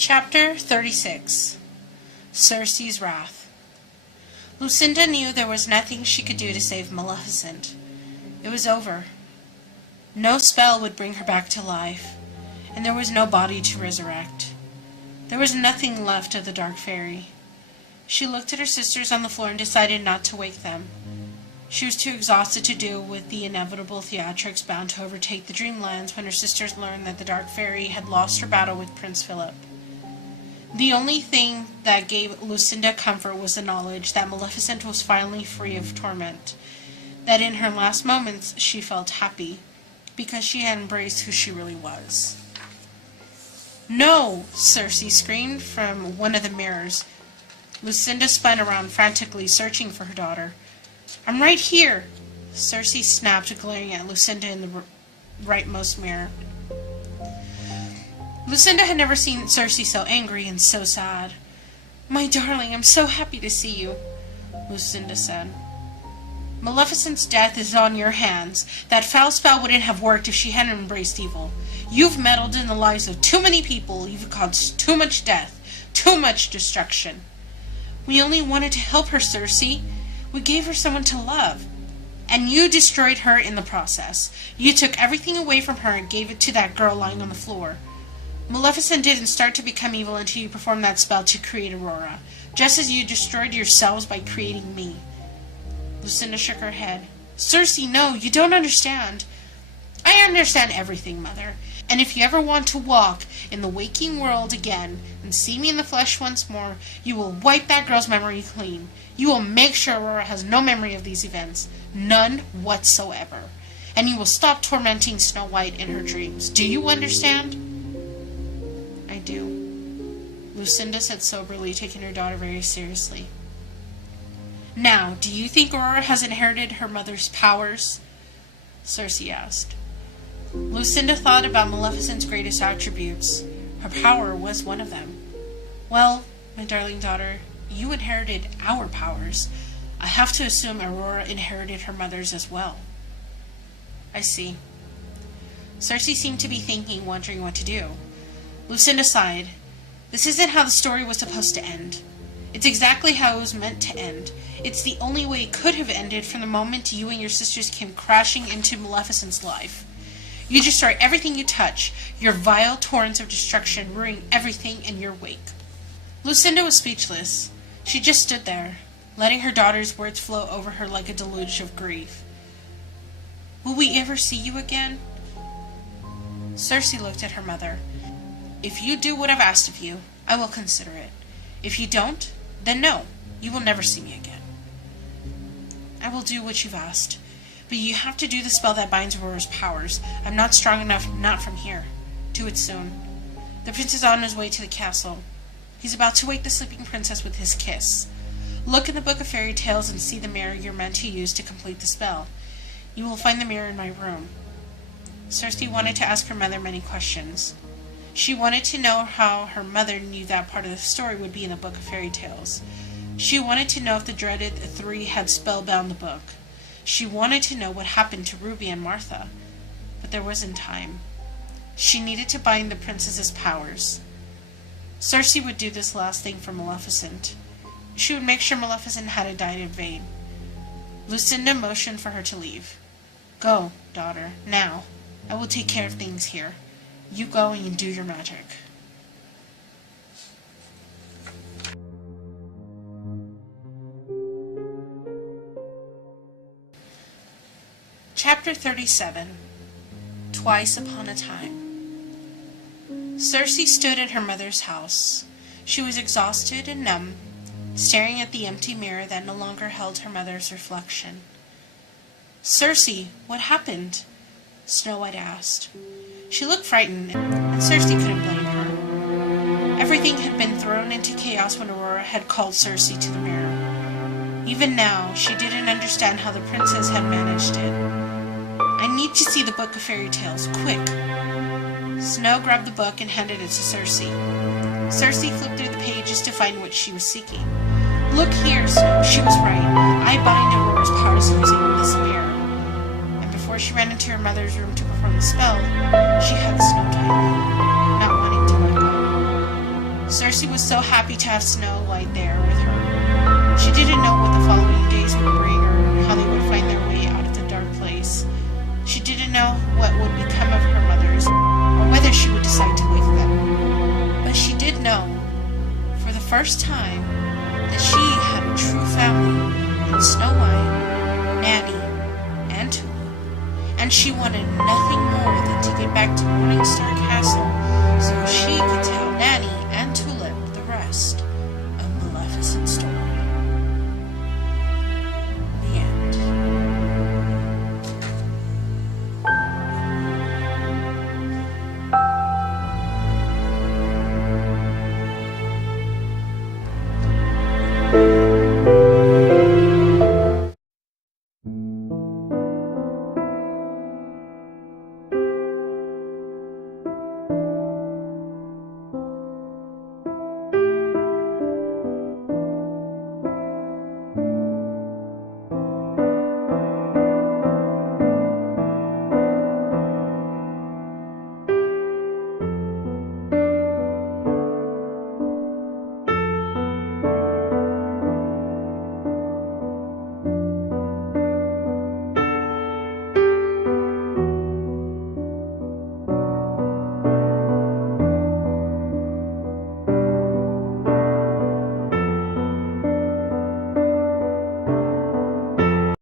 Chapter 36. Circe's Wrath. Lucinda knew there was nothing she could do to save Maleficent. It was over. No spell would bring her back to life, and there was no body to resurrect. There was nothing left of the Dark Fairy. She looked at her sisters on the floor and decided not to wake them. She was too exhausted to deal with the inevitable theatrics bound to overtake the Dreamlands when her sisters learned that the Dark Fairy had lost her battle with Prince Philip. The only thing that gave Lucinda comfort was the knowledge that Maleficent was finally free of torment, that in her last moments she felt happy, because she had embraced who she really was. "No!" Circe screamed from one of the mirrors. Lucinda spun around frantically, searching for her daughter. "I'm right here!" Circe snapped, glaring at Lucinda in the rightmost mirror. Lucinda had never seen Circe so angry and so sad. "My darling, I'm so happy to see you," Lucinda said. "Maleficent's death is on your hands. That foul spell wouldn't have worked if she hadn't embraced evil. You've meddled in the lives of too many people. You've caused too much death, too much destruction. We only wanted to help her, Circe. We gave her someone to love. And you destroyed her in the process. You took everything away from her and gave it to that girl lying on the floor. Maleficent didn't start to become evil until you performed that spell to create Aurora, just as you destroyed yourselves by creating me." Lucinda shook her head. "Circe, no, you don't understand." "I understand everything, Mother. And if you ever want to walk in the waking world again and see me in the flesh once more, you will wipe that girl's memory clean. You will make sure Aurora has no memory of these events. None whatsoever. And you will stop tormenting Snow White in her dreams. Do you understand?" "I do," Lucinda said soberly, taking her daughter very seriously. "Now, do you think Aurora has inherited her mother's powers?" Circe asked. Lucinda thought about Maleficent's greatest attributes. Her power was one of them. "Well, my darling daughter, you inherited our powers. I have to assume Aurora inherited her mother's as well." "I see." Circe seemed to be thinking, wondering what to do. Lucinda sighed. "This isn't how the story was supposed to end. It's exactly how it was meant to end. It's the only way it could have ended from the moment you and your sisters came crashing into Maleficent's life. You destroy everything you touch. Your vile torrents of destruction ruin everything in your wake." Lucinda was speechless. She just stood there, letting her daughter's words flow over her like a deluge of grief. "Will we ever see you again?" Circe looked at her mother. "If you do what I've asked of you, I will consider it. If you don't, then no, you will never see me again." "I will do what you've asked. But you have to do the spell that binds Aurora's powers. I'm not strong enough, not from here. Do it soon. The prince is on his way to the castle. He's about to wake the sleeping princess with his kiss. Look in the book of fairy tales and see the mirror you're meant to use to complete the spell. You will find the mirror in my room." Circe wanted to ask her mother many questions. She wanted to know how her mother knew that part of the story would be in the book of fairy tales. She wanted to know if the dreaded three had spellbound the book. She wanted to know what happened to Ruby and Martha. But there wasn't time. She needed to bind the princess's powers. Circe would do this last thing for Maleficent. She would make sure Maleficent hadn't died in vain. Lucinda motioned for her to leave. "Go, daughter, now. I will take care of things here. You go and do your magic." Chapter 37. Twice Upon a Time. Circe stood in her mother's house. She was exhausted and numb, staring at the empty mirror that no longer held her mother's reflection. "Circe, what happened?" Snow White asked. She looked frightened, and Circe couldn't blame her. Everything had been thrown into chaos when Aurora had called Circe to the mirror. Even now, she didn't understand how the princess had managed it. "I need to see the book of fairy tales, quick." Snow grabbed the book and handed it to Circe. Circe flipped through the pages to find what she was seeking. "Look here, Snow, she was right. I bind Aurora's powers using this mirror." And before she ran into her mother's room to perform the spell, she hugged Snow tightly, not wanting to let go. Cersei was so happy to have Snow White there with her. She didn't know what the following days would bring or how they would find their way out of the dark place. She didn't know what would become of her mothers, or whether she would decide to wake them. But she did know, for the first time, that she had a true family in Snow White, Nanny, and Tulu. And she wanted nothing more than to get back to Morningstar Castle so she could